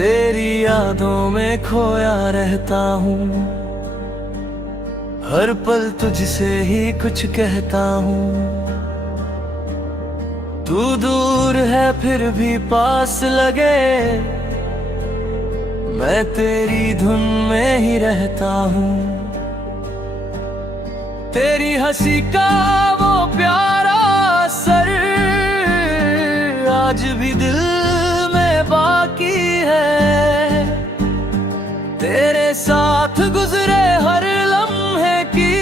तेरी यादों में खोया रहता हूँ, हर पल तुझसे ही कुछ कहता हूँ। तू दूर है फिर भी पास लगे, मैं तेरी धुन में ही रहता हूँ। तेरी हंसी का वो प्यारा असर आज भी दिल में बाकी है। तेरे साथ गुजरे हर लम्हे की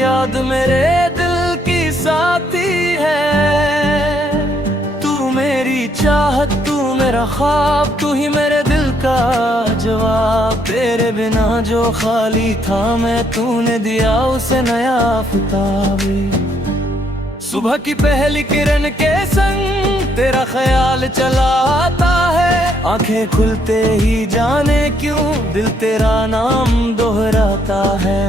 याद मेरे दिल की साथी है। तू मेरी चाहत, तू मेरा ख्वाब, तू ही मेरे दिल का जवाब। तेरे बिना जो खाली था मैं, तूने दिया उसे नया आफताब। सुबह की पहली किरण के संग तेरा ख्याल चला आता है। आंखें खुलते ही जाने क्यों दिल तेरा नाम दोहराता है।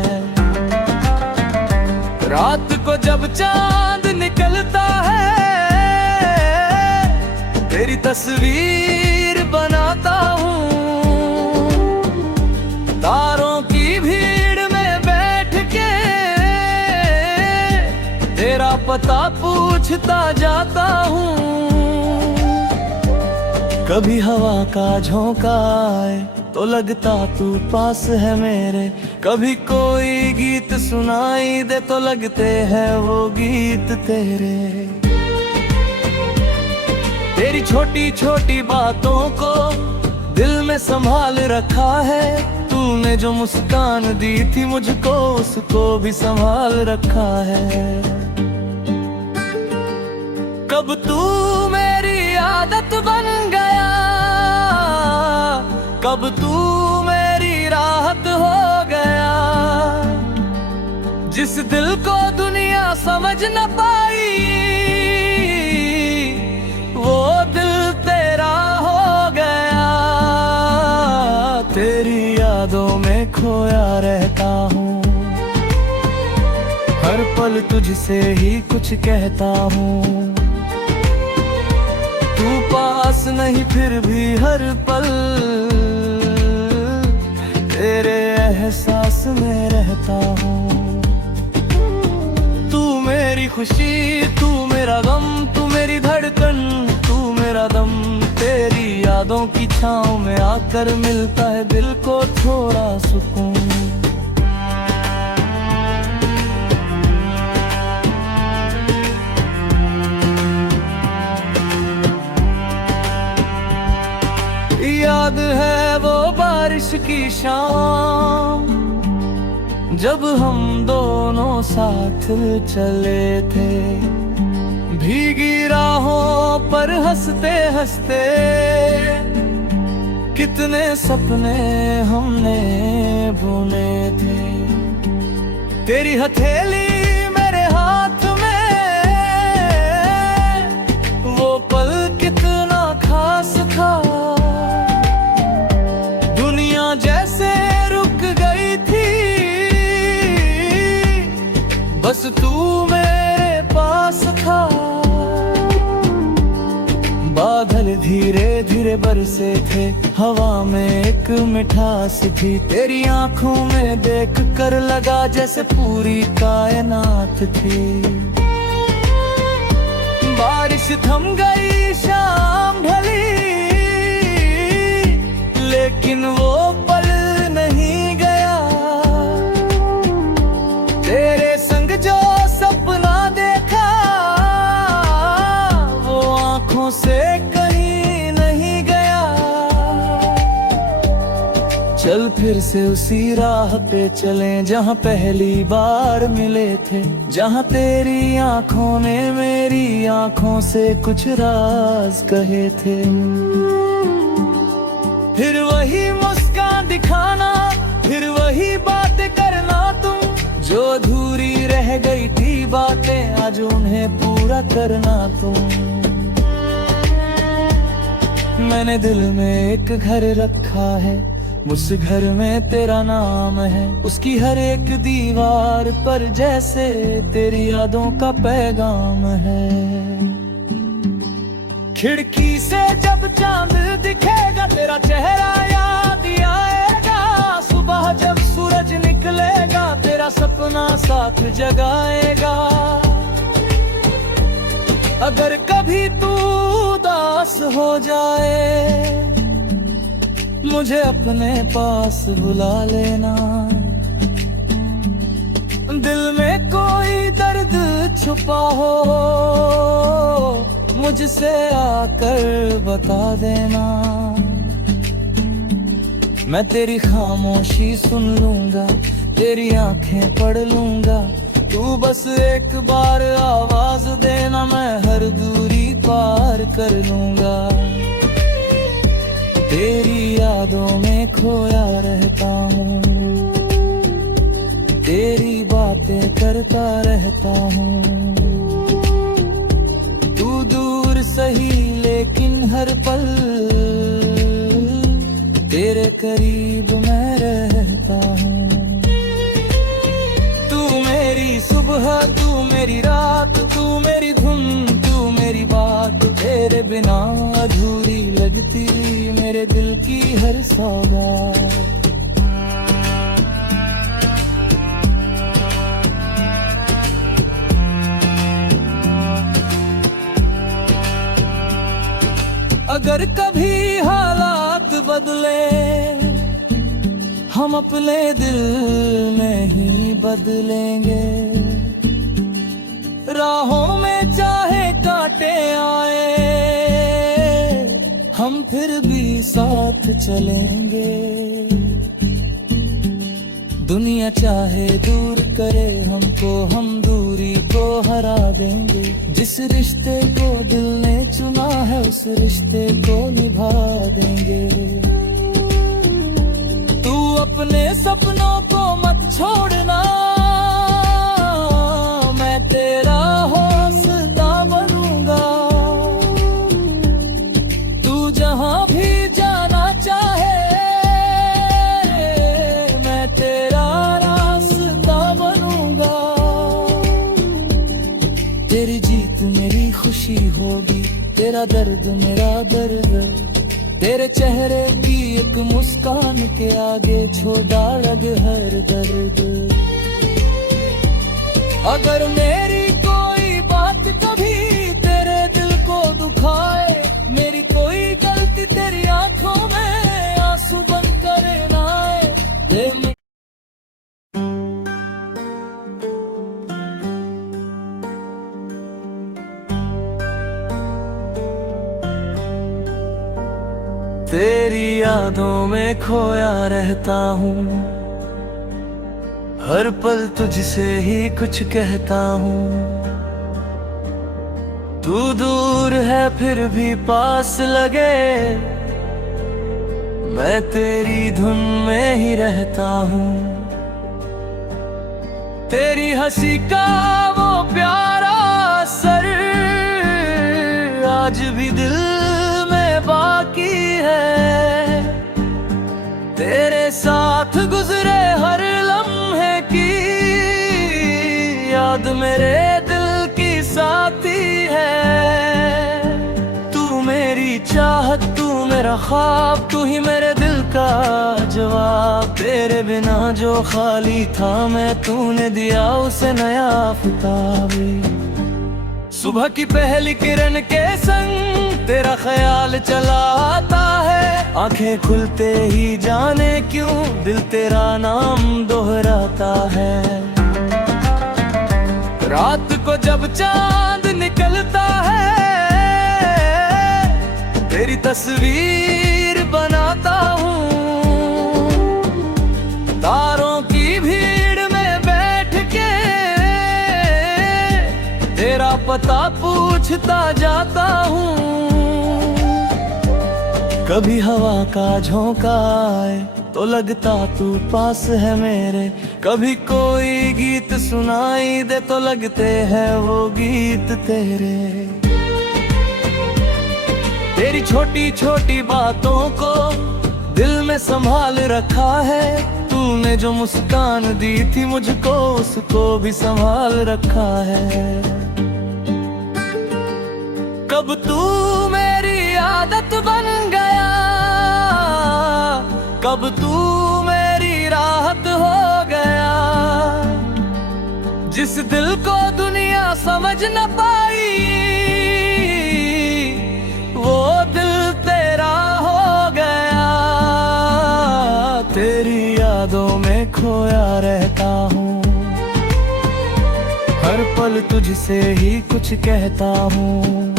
रात को जब चांद निकलता है, तेरी तस्वीर बनाता हूँ। तारों की भीड़ में बैठ के तेरा पता पूछता जाता हूँ। कभी हवा का झोंका आए तो लगता तू पास है मेरे। कभी कोई गीत सुनाई दे तो लगते हैं वो गीत तेरे। तेरी छोटी छोटी बातों को दिल में संभाल रखा है। तूने जो मुस्कान दी थी मुझको, उसको भी संभाल रखा है। कब तू मेरी आदत बन गया, कब तू मेरी राहत हो गया। जिस दिल को दुनिया समझ न पाई, वो दिल तेरा हो गया। तेरी यादों में खोया रहता हूँ, हर पल तुझसे ही कुछ कहता हूँ। तू पास नहीं फिर भी हर पल तेरे एहसास में रहता हूँ। तू मेरी खुशी, तू मेरा गम, तू मेरी धड़कन, तू मेरा दम। तेरी यादों की छाँव में आकर मिलता है दिल को थोड़ा सुकून। याद है वो बारिश की शाम, जब हम दोनों साथ चले थे। भीगी राहों पर हंसते हंसते कितने सपने हमने बुने थे। तेरी हथेली मेरे हाथ में, वो पल कितना खास था। जैसे रुक गई थी, बस तू मेरे पास था। बादल धीरे धीरे बरसे थे, हवा में एक मिठास थी। तेरी आंखों में देख कर लगा जैसे पूरी कायनात थी। बारिश थम गई, शाम ढली, लेकिन वो पल नहीं गया। तेरे संग जो सपना देखा, वो आंखों से कहीं नहीं गया। चल फिर से उसी राह पे चलें जहाँ पहली बार मिले थे। जहाँ तेरी आंखों ने मेरी आंखों से कुछ राज कहे थे। फिर वही मुस्कान दिखाना, फिर वही बातें करना तुम। जो अधूरी रह गई थी बातें, आज उन्हें पूरा करना तुम। मैंने दिल में एक घर रखा है, उस घर में तेरा नाम है। उसकी हर एक दीवार पर जैसे तेरी यादों का पैगाम है। खिड़की से जब चांद दिखेगा तेरा चेहरा याद आएगा। सुबह जब सूरज निकलेगा तेरा सपना साथ जगाएगा। अगर कभी तू उदास हो जाए मुझे अपने पास बुला लेना। दिल में कोई दर्द छुपा हो मुझसे आकर बता देना। मैं तेरी खामोशी सुन लूंगा, तेरी आंखें पढ़ लूंगा। तू बस एक बार आवाज देना, मैं हर दूरी पार कर लूंगा। तेरी यादों में खोया रहता हूँ, तेरी बातें करता रहता हूँ। तू दूर सही लेकिन हर पल तेरे करीब मैं रहता हूँ। तू मेरी सुबह, तू मेरी रात, तू मेरी धुन, तू मेरी बात। तेरे बिना अधूरी लगती मेरे दिल की हर सौगात। अगर कभी हालात बदले हम अपने दिल में ही बदलेंगे। राहों में चाहे कांटे आए हम फिर भी साथ चलेंगे। दुनिया चाहे दूर करे हमको, हम दूरी को हरा देंगे। जिस रिश्ते को दिल ने चुना है उस रिश्ते को निभा देंगे। तू अपने सपनों को मत छोड़ना, मैं तेरा हौसला बनूंगा। तू जहां भी जाना चाहे मैं तेरा रास्ता बनूंगा। तेरी जीत मेरी खुशी होगी, तेरा दर्द मेरा दर्द। तेरे चेहरे की एक मुस्कान के आगे छोड़ा लग हर दर्द। अगर मेरी कोई बात कभी तेरे दिल को दुखाए, मेरी कोई गलती तेरी आंखों में आंसू बनकर ना आए। तेरी यादों में खोया रहता हूँ, हर पल तुझसे ही कुछ कहता हूँ। तू दूर है फिर भी पास लगे, मैं तेरी धुन में ही रहता हूँ। तेरी हंसी का वो प्यारा असर आज भी दिल में बाकी है। तेरे साथ गुजरे हर लम्हे की याद मेरे दिल की साथी है। तू मेरी चाहत, तू मेरा ख्वाब, तू ही मेरे दिल का जवाब। तेरे बिना जो खाली था मैं, तूने दिया उसे नया आफताब। सुबह की पहली किरण के संग तेरा ख्याल चला आता है। आंखें खुलते ही जाने क्यों दिल तेरा नाम दोहराता है। रात को जब चांद निकलता है तेरी तस्वीर बनाता हूँ। तारों की भीड़ में बैठ के तेरा पता पूछता जाता हूँ। कभी हवा का झोंका आए तो लगता तू पास है मेरे। कभी कोई गीत सुनाई दे तो लगते हैं वो गीत तेरे। तेरी छोटी छोटी बातों को दिल में संभाल रखा है। तूने जो मुस्कान दी थी मुझको उसको भी संभाल रखा है। कब तू मैं आदत बन गया, कब तू मेरी राहत हो गया। जिस दिल को दुनिया समझ न पाई, वो दिल तेरा हो गया। तेरी यादों में खोया रहता हूँ, हर पल तुझसे ही कुछ कहता हूँ।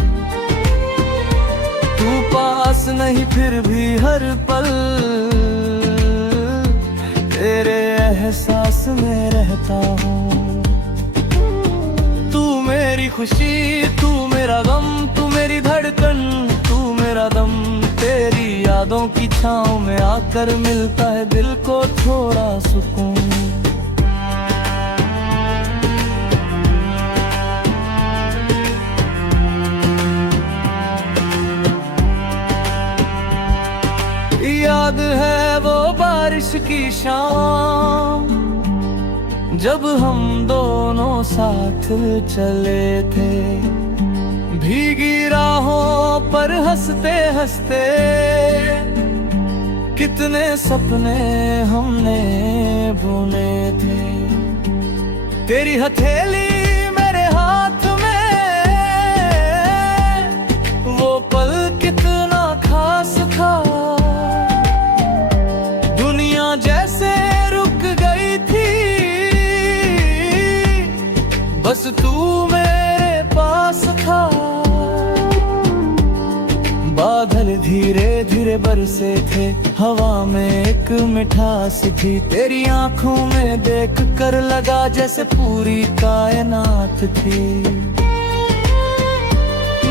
तू पास नहीं फिर भी हर पल तेरे एहसास में रहता हूँ। तू मेरी खुशी, तू मेरा गम, तू मेरी धड़कन, तू मेरा दम। तेरी यादों की छाँव में आकर मिलता है दिल को थोड़ा सुकून। याद है वो बारिश की शाम, जब हम दोनों साथ चले थे, भीगी राहों पर हंसते हंसते। कितने सपने हमने बुने थे, तेरी हथेली मेरे हाथ में, वो पल कितना खास था। जैसे रुक गई थी, बस तू मेरे पास था। बादल धीरे धीरे बरसे थे, हवा में एक मिठास थी। तेरी आंखों में देख कर लगा जैसे पूरी कायनात थी।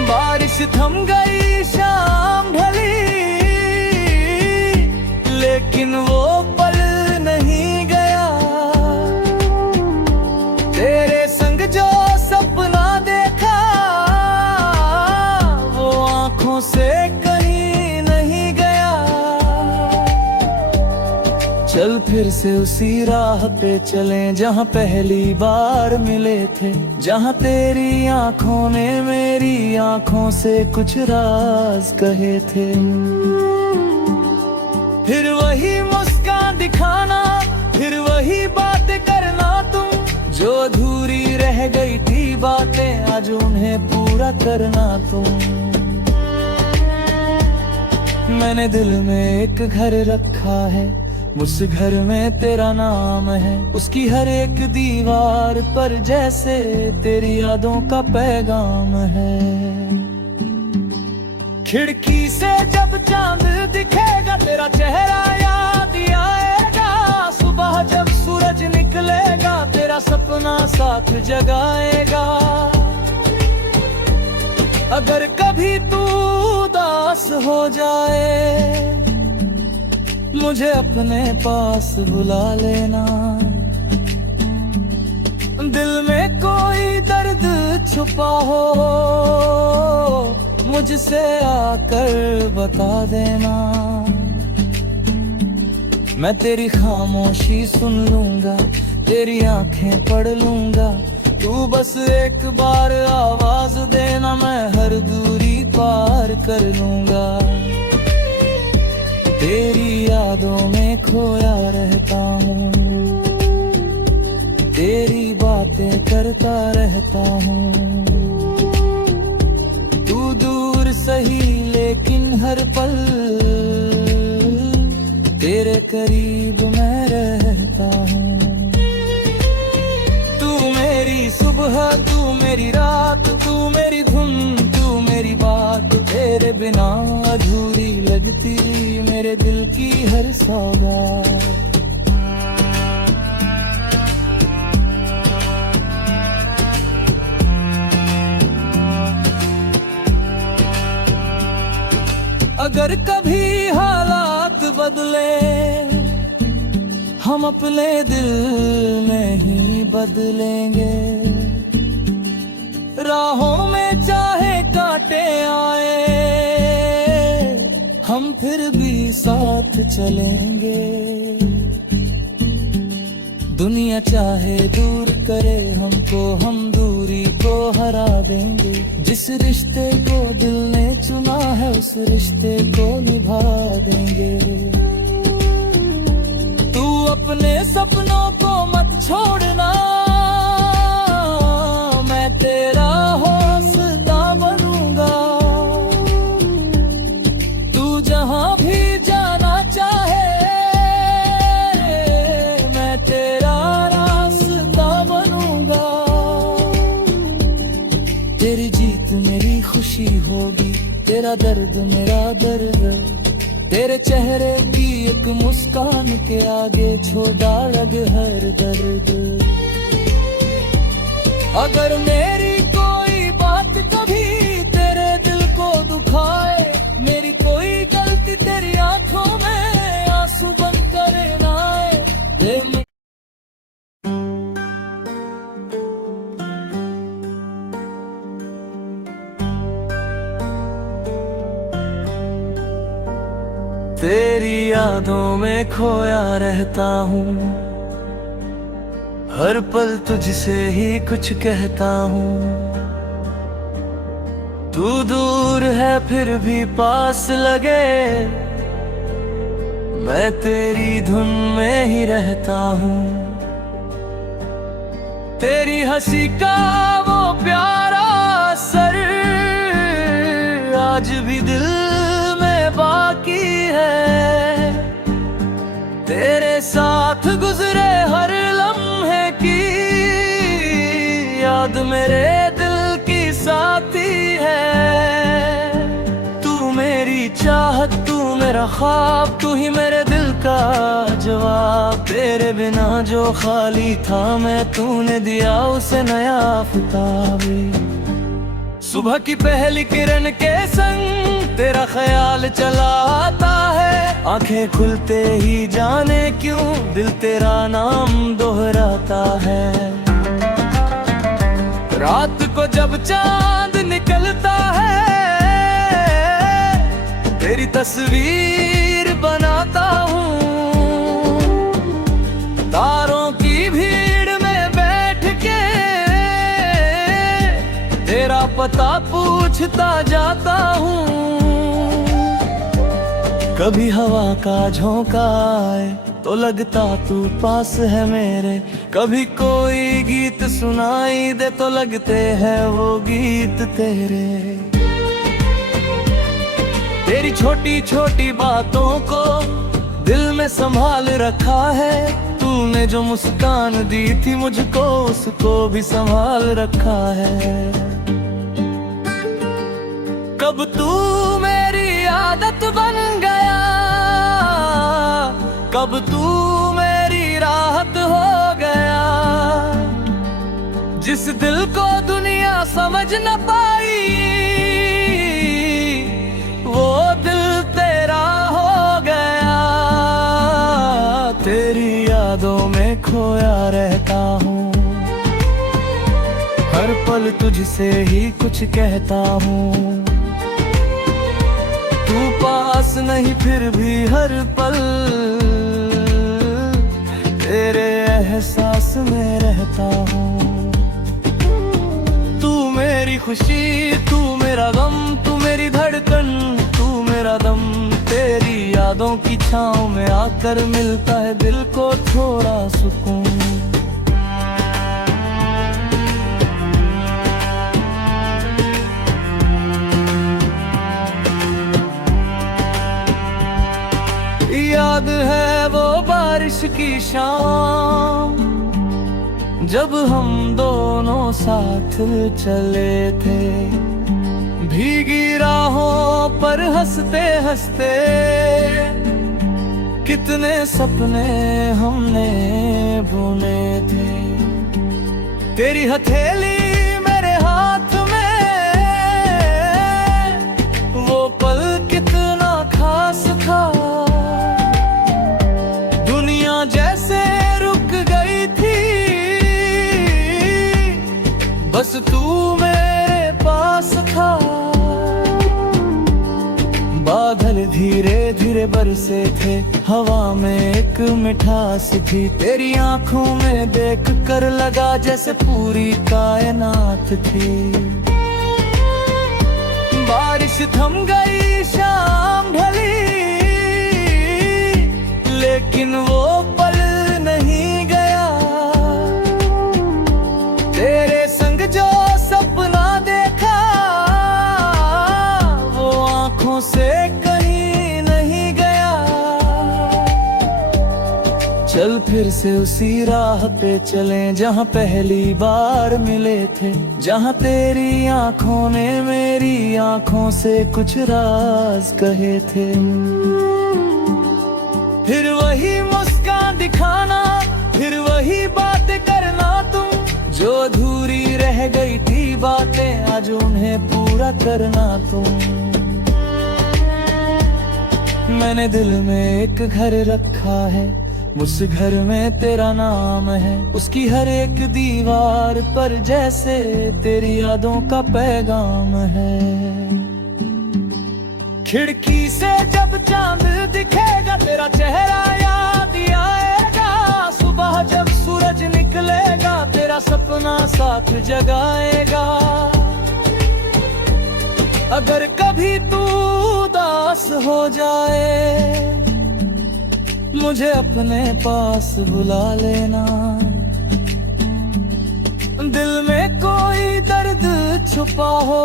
बारिश थम गई, शाम ढली, लेकिन वो पल नहीं गया। तेरे संग जो सपना देखा, वो आंखों से कहीं नहीं गया। चल फिर से उसी राह पे चलें, जहाँ पहली बार मिले थे, जहाँ तेरी आंखों ने मेरी आंखों से कुछ राज कहे थे। फिर वही मुस्कान दिखाना, फिर वही बात करना तुम, जो अधूरी रह गई थी बातें, आज उन्हें पूरा करना तुम। मैंने दिल में एक घर रखा है, उस घर में तेरा नाम है। उसकी हर एक दीवार पर जैसे तेरी यादों का पैगाम है। खिड़की से जब चांद दिखेगा, तेरा चेहरा याद आएगा। सुबह जब सूरज निकलेगा, तेरा सपना साथ जगाएगा। अगर कभी तू उदास हो जाए, मुझे अपने पास बुला लेना। दिल में कोई दर्द छुपा हो, मुझसे आकर बता देना। मैं तेरी खामोशी सुन लूंगा, तेरी आंखें पढ़ लूंगा। तू बस एक बार आवाज देना, मैं हर दूरी पार कर लूंगा। तेरी यादों में खोया रहता हूँ, तेरी बातें करता रहता हूँ। तू दूर सही लेकिन हर पल तेरे करीब मैं रहता हूँ। तू मेरी सुबह, तू मेरी रात, तू मेरी धुन, तू मेरी बात। तेरे बिना अधूरी लगती मेरे दिल की हर सौगात। अगर कभी हालात बदले, हम अपने दिल में ही बदलेंगे। राहों में चाहे कांटे आए, हम फिर भी साथ चलेंगे। दुनिया चाहे दूर करे हमको, हम दूरी को हरा देंगे। जिस रिश्ते को दिल ने चुना है उस रिश्ते को निभा देंगे। तू अपने सपनों को मत छोड़ना, मैं तेरा हौसला बनूंगा। तू जहां भी जाना चाहे मैं तेरा रास्ता बनूंगा। तेरी जीत मेरी खुशी होगी, तेरा दर्द मेरा दर्द। तेरे चेहरे की एक मुस्कान के आगे छोड़ा लग हर दर्द। अगर मेरी कोई बात कभी तेरे दिल को दुखाए, मेरी कोई गलती तेरी आंखों में आंसू बनकर ना आए। तेरी यादों में खोया रहता हूँ, हर पल तुझसे ही कुछ कहता हूँ। तू दूर है फिर भी पास लगे, मैं तेरी धुन में ही रहता हूँ। तेरी हंसी का वो प्यारा असर आज भी दिल में बाकी है। तेरे साथ गुजरे हर लम्हे की याद मेरे दिल की साथी है। तू मेरी चाहत, तू मेरा ख्वाब, तू ही मेरे दिल का जवाब। तेरे बिना जो खाली था मैं, तूने दिया उसे नया आफताब। सुबह की पहली किरण के संग तेरा ख्याल चला आता है। आंखें खुलते ही जाने क्यों दिल तेरा नाम दोहराता है। रात को जब चांद निकलता है, तेरी तस्वीर बनाता हूँ। तारों की भीड़ में बैठ के तेरा पता पूछता जाता हूँ। कभी हवा का झोंका आए तो लगता तू पास है मेरे। कभी कोई गीत सुनाई दे तो लगते हैं वो गीत तेरे। तेरी छोटी छोटी बातों को दिल में संभाल रखा है। तूने जो मुस्कान दी थी मुझको, उसको भी संभाल रखा है। कब तू मेरी आदत बन गया, कब तू मेरी राहत हो गया। जिस दिल को दुनिया समझ न पाई, वो दिल तेरा हो गया। तेरी यादों में खोया रहता हूँ, हर पल तुझसे ही कुछ कहता हूँ। तू पास नहीं फिर भी हर पल तेरे एहसास में रहता हूँ। तू मेरी खुशी, तू मेरा गम, तू मेरी धड़कन, तू मेरा दम। तेरी यादों की छाँव में आकर मिलता है दिल को थोड़ा सुकून। याद है वो बारिश की शाम, जब हम दोनों साथ चले थे। भीगी राहों पर हंसते हंसते कितने सपने हमने बुने थे। तेरी हथेली मेरे हाथ में, वो पल कितना खास था। जैसे रुक गई थी, बस तू मेरे पास था। बादल धीरे धीरे हीरे बरसे थे, हवा में एक मिठास थी। तेरी आंखों में देख कर लगा जैसे पूरी कायनात थी। बारिश थम गई, शाम ढली, लेकिन वो पल नहीं गया। तेरे संग जो सपना देखा, वो आंखों से कहीं नहीं गया। चल फिर से उसी राह पे चले जहाँ पहली बार मिले थे, जहाँ तेरी आंखों ने मेरी आंखों से कुछ राज कहे थे। फिर वही मुस्कान दिखाना, फिर वही बात करना तुम, जो अधूरी रह गई थी बातें आज उन्हें पूरा करना तुम। मैंने दिल में एक घर रखा है, उस घर में तेरा नाम है। उसकी हर एक दीवार पर जैसे तेरी यादों का पैगाम है। खिड़की से जब चांद दिखेगा, तेरा चेहरा याद आएगा। सुबह जब सूरज निकलेगा, तेरा सपना साथ जगाएगा। अगर कभी तू उदास हो जाए, मुझे अपने पास बुला लेना। दिल में कोई दर्द छुपा हो,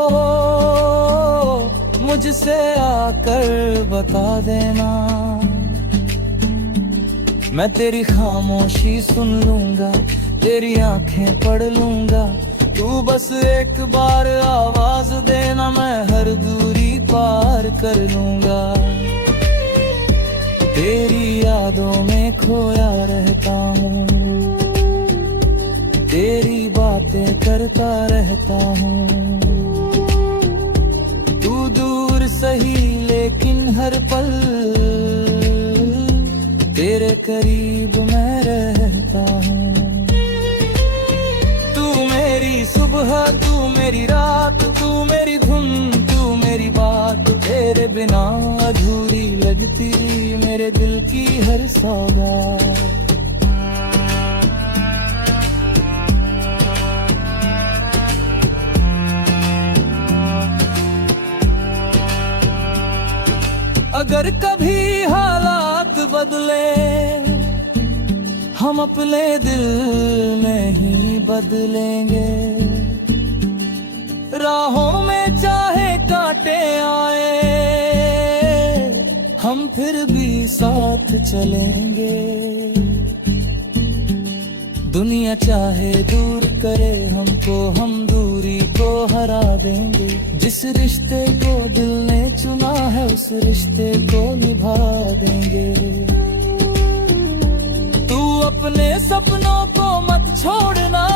मुझसे आकर बता देना। मैं तेरी खामोशी सुन लूंगा, तेरी आंखें पढ़ लूंगा। तू बस एक बार आवाज देना, मैं हर दूरी पार कर लूंगा। तेरी यादों में खोया रहता हूँ, तेरी बातें करता रहता हूँ। तू दूर सही लेकिन हर पल तेरे करीब मैं रहता हूँ। तू मेरी सुबह, तू मेरी रात, तू मेरी धुन, तू मेरी बात। तेरे बिना अधूरी लगती मेरे दिल की हर सौगात। अगर कभी हालात बदले, हम अपने दिल में ही बदलेंगे। राहों में चाहे कांटे आए, हम फिर भी साथ चलेंगे। दुनिया चाहे दूर करे हमको, हम दूरी को हरा देंगे। जिस रिश्ते को दिल ने चुना है, उस रिश्ते को निभा देंगे। तू अपने सपनों को मत छोड़ना,